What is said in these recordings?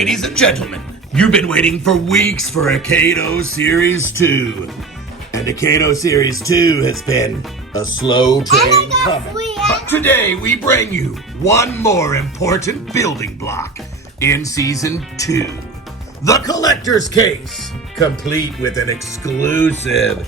Ladies and gentlemen, you've been waiting for weeks for Akedo Series 2. And Akedo Series 2 has been a slow train coming. But today we bring you one more important building block in Season 2. The Collector's Case, complete with an exclusive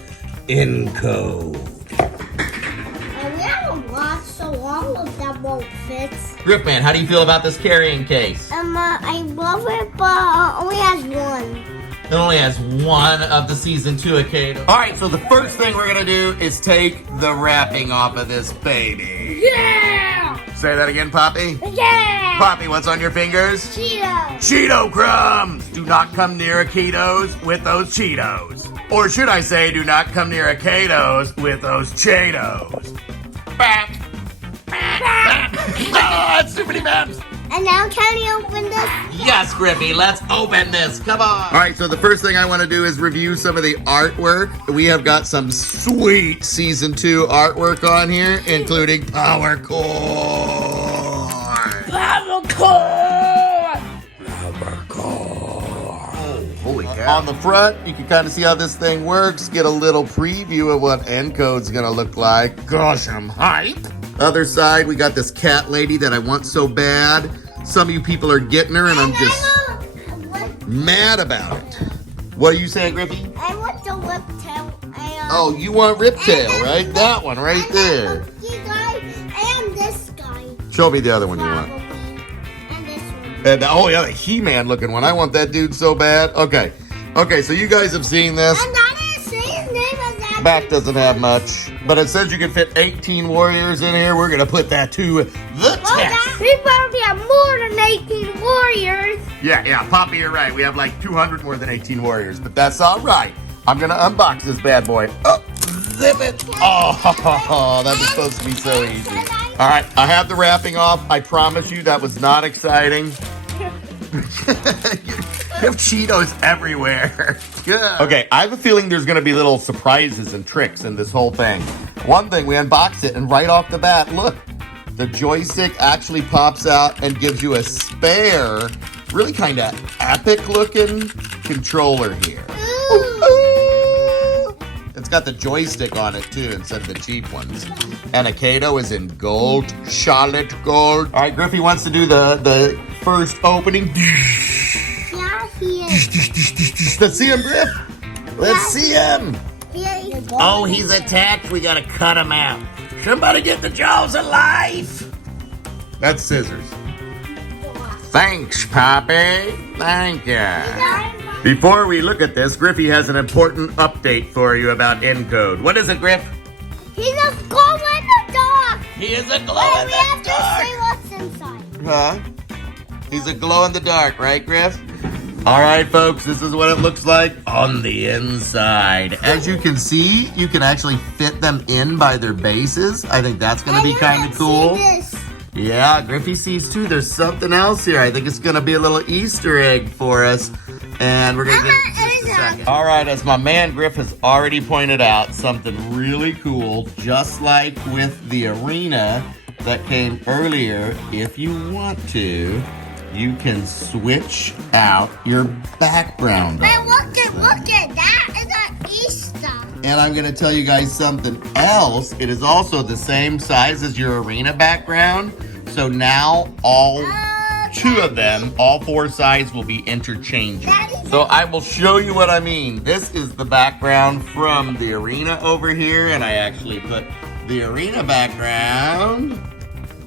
Encode. And we have a lot, so all of that won't fit. Griffman, how do you feel about this carrying case? I love it, but it only has one. It only has one of the Season 2 Akedo. Alright, so the first thing we're gonna do is take the wrapping off of this baby. Yeah! Say that again, Poppy. Yeah! Poppy, what's on your fingers? Cheetos! Cheeto crumbs! Do not come near Akedos with those Cheetos. Or should I say, do not come near Akedos with those Cheetos. Back! Oh, it's too many maps! And now can you open this? Yes, Griffy, let's open this. Come on. All right, so the first thing I want to do is review some of the artwork. We have got some sweet Season 2 artwork on here, including Power Core. Power Core! Power Core. Oh, holy cow. On the front, you can kind of see how this thing works. Get a little preview of what Encode's going to look like. Gosh, I'm hype. Other side, we got this cat lady that I want so bad. Some of you people are getting her, and I'm just mad about it. What are you saying, Griffy? I want the whip tail. Oh, you want Riptail, right? That one right there. And this guy. Show me the other one you want. And this one. And oh yeah, the He-Man looking one. I want that dude so bad. Okay, so you guys have seen this. And I didn't say his name as that. Back doesn't have much, but it says you can fit 18 warriors in here. We're gonna put that to the test. We probably have more than 18 warriors. Yeah, Poppy, you're right. We have like 200 more than 18 warriors, but that's all right. I'm gonna unbox this bad boy. Oh, zip it. Oh, that was supposed to be so easy. All right, I have the wrapping off. I promise you that was not exciting. You have Cheetos everywhere. Okay, I have a feeling there's gonna be little surprises and tricks in this whole thing. One thing, we unbox it, and right off the bat, look, the joystick actually pops out and gives you a spare, really kind of epic looking controller here. Ooh. It's got the joystick on it too, instead of the cheap ones. And Akedo is in gold, solid gold. All right, Griffey wants to do the first opening. Yeah, he is. Let's see him, Griff. Let's see him. Oh, he's attacked. We gotta cut him out. Somebody get the jaws of life. That's scissors. Thanks, Poppy. Thank you. Before we look at this, Griffey has an important update for you about Encode. What is it, Griff? He's a glow in the dark. He is a glow And in we the have to dark. say what's inside. Huh? He's a glow in the dark, right, Griff? All right, folks, this is what it looks like on the inside. As you can see, you can actually fit them in by their bases. I think that's going to be kind of cool. Yeah, Griffey sees too. There's something else here. I think it's going to be a little Easter egg for us. And we're going to get it in just a second. All right, as my man Griff has already pointed out, something really cool, just like with the arena that came earlier. If you want to, you can switch out your background. And look at that is an Easter. And I'm going to tell you guys something else. It is also the same size as your arena background. So now all two of them, all four sides will be interchangeable. So I will show you what I mean. This is the background from the arena over here. And I actually put the arena background,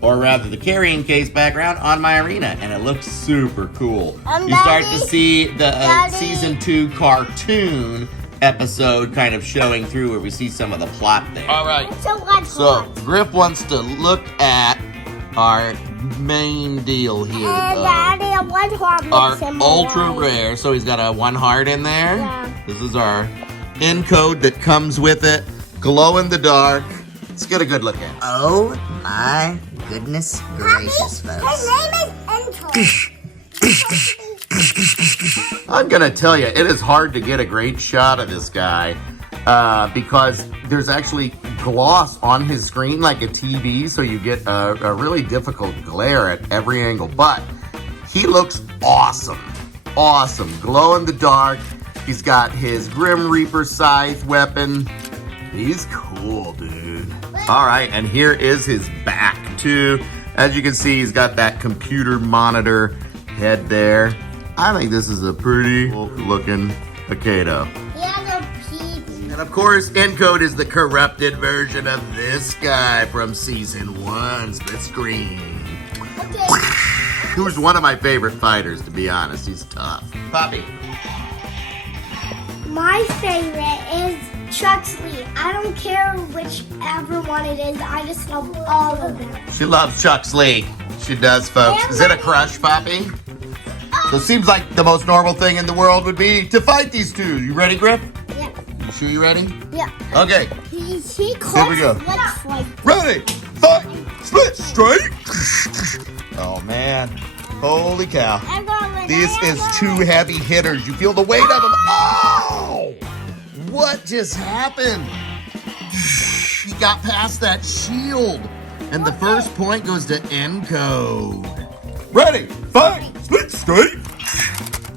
or rather the carrying case background, on my arena, and it looks super cool. You start to see the Season 2 cartoon episode kind of showing through where we see some of the plot there. All right, so Griff wants to look at our main deal here. Our ultra rare, so he's got a 1 heart in there. Yeah. This is our Encode that comes with it, glow in the dark. Let's get a good look at it. Oh my goodness gracious, folks. His name is Encode. I'm gonna tell you, it is hard to get a great shot of this guy because there's actually gloss on his screen like a TV, so you get a really difficult glare at every angle, but he looks awesome. awesome. Glow in the dark. He's got his Grim Reaper scythe weapon. He's cool, dude. All right, and here is his back, too. As you can see, he's got that computer monitor head there. I think this is a pretty looking Akedo. And of course, Encode is the corrupted version of this guy from season 1, split screen. Okay. Who's one of my favorite fighters, to be honest. He's tough. Poppy. My favorite is Chuck's Lee. I don't care whichever one it is. I just love all of them. She loves Chuck's Lee. She does, folks. Is it a crush, Poppy? So it seems like the most normal thing in the world would be to fight these two. You ready, Griff? Yeah. You sure you ready? Yeah. Okay. He Here we go. like Ready, fight, split, strike. Oh, man. Holy cow. This is two heavy hitters. You feel the weight of them. Oh! What just happened? He got past that shield. And the first point goes to Encode. Ready, fight, split, strike.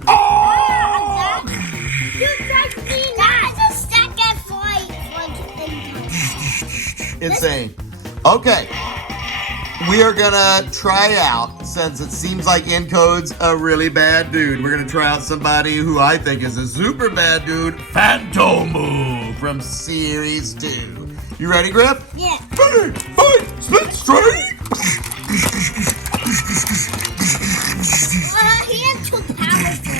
Oh! Insane. Okay. We are gonna try out, since it seems like Encode's a really bad dude, we're gonna try out somebody who I think is a super bad dude, Phantomu from Series 2. You ready, Griff? Yeah. Ready, fight, split, strike. He is too powerful.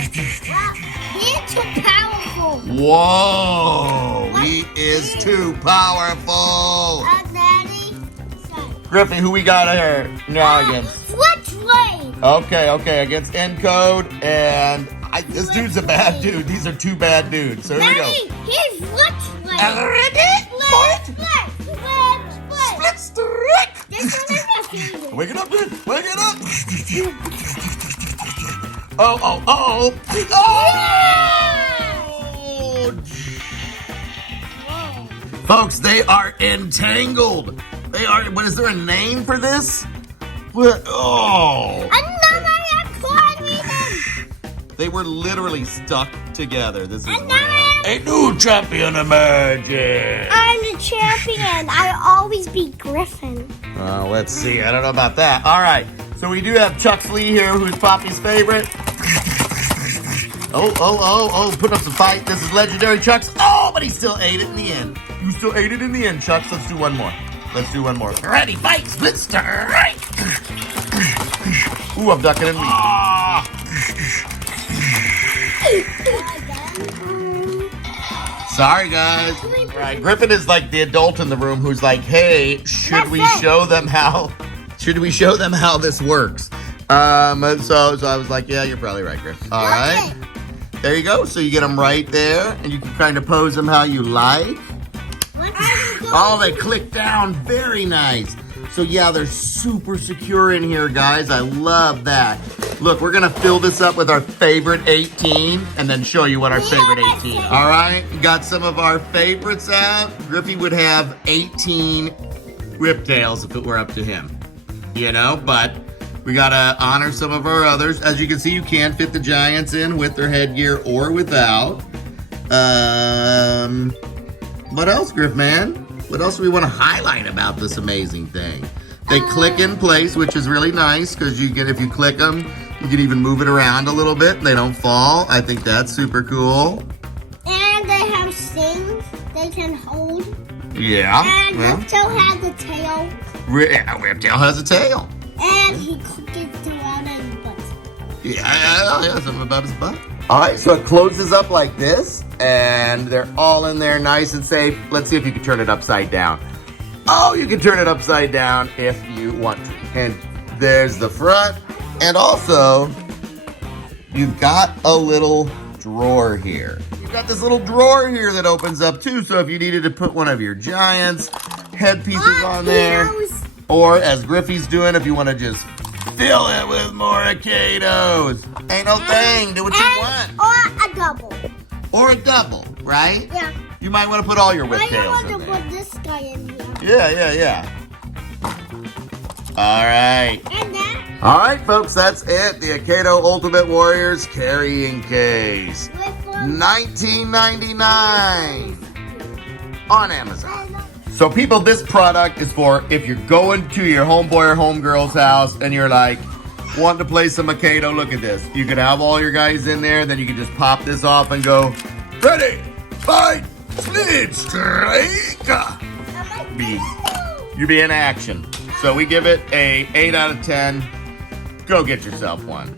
He is too powerful. Whoa, he is too powerful. Daddy. Griffy, who we got here now against? Toyplay. Okay, against Encode, and this dude's a bad dude. These are two bad dudes. So here we go. Daddy, he's Toyplay. Split strike. This one is my favorite. Wake it up, dude. Wake it up. Oh. Folks, they are entangled. They are, what is there a name for this? What? Oh. Another Aquarium. They were literally stuck together. This is Another. A new champion emerges. I'm the champion. I always beat Griffin. Let's see. I don't know about that. All right. So we do have Chuck's Lee here, who's Poppy's favorite. Oh. Put up some fight. This is legendary Chuck's. Oh, but he still ate it in the end. You still ate it in the end, Chuck's. Let's do one more. Ready, fight, split, strike. Ooh, I'm ducking and weaving. Sorry, guys. All right, Griffin is like the adult in the room who's like, hey, should we show them how this works? So I was like, yeah, you're probably right, Griff. All right. There you go. So you get them right there, and you can kind of pose them how you like. Oh, they click down. Very nice. So yeah, they're super secure in here, guys. I love that. Look, we're gonna fill this up with our favorite 18 and then show you what our favorite 18. All right, got some of our favorites out. Griffey would have 18 Riptails if it were up to him. You know, but we gotta honor some of our others. As you can see, you can fit the Giants in with their headgear or without. What else, Griff, man? What else do we want to highlight about this amazing thing? They click in place, which is really nice because you can, if you click them, you can even move it around a little bit. They don't fall. I think that's super cool. And they have stings they can hold. Yeah. And Riptail has a tail. Riptail has a tail. And he gets around his butt. Yeah, something about his butt. All right, so it closes up like this, and they're all in there nice and safe. Let's see if you can turn it upside down. Oh, you can turn it upside down if you want to. And there's the front. And also, you've got a little drawer here. You've got this little drawer here that opens up too, so if you needed to put one of your Giants headpieces on there, or as Griffey's doing, if you want to just fill it with more Akedos. Ain't no thing. Do what you want. Or a double. Or a double, right? Yeah. You might want to put all your whiptails in there. I want to put this guy in here. Yeah. All right. And that All right, folks, that's it. The Akedo Ultimate Warriors carrying case. $19.99 on Amazon. So people, this product is for if you're going to your homeboy or homegirl's house and you're like, wanting to play some Akedo, look at this. You can have all your guys in there, then you can just pop this off and go, ready, fight, split, strike. You be in action. So we give it a 8 out of 10. Go get yourself one.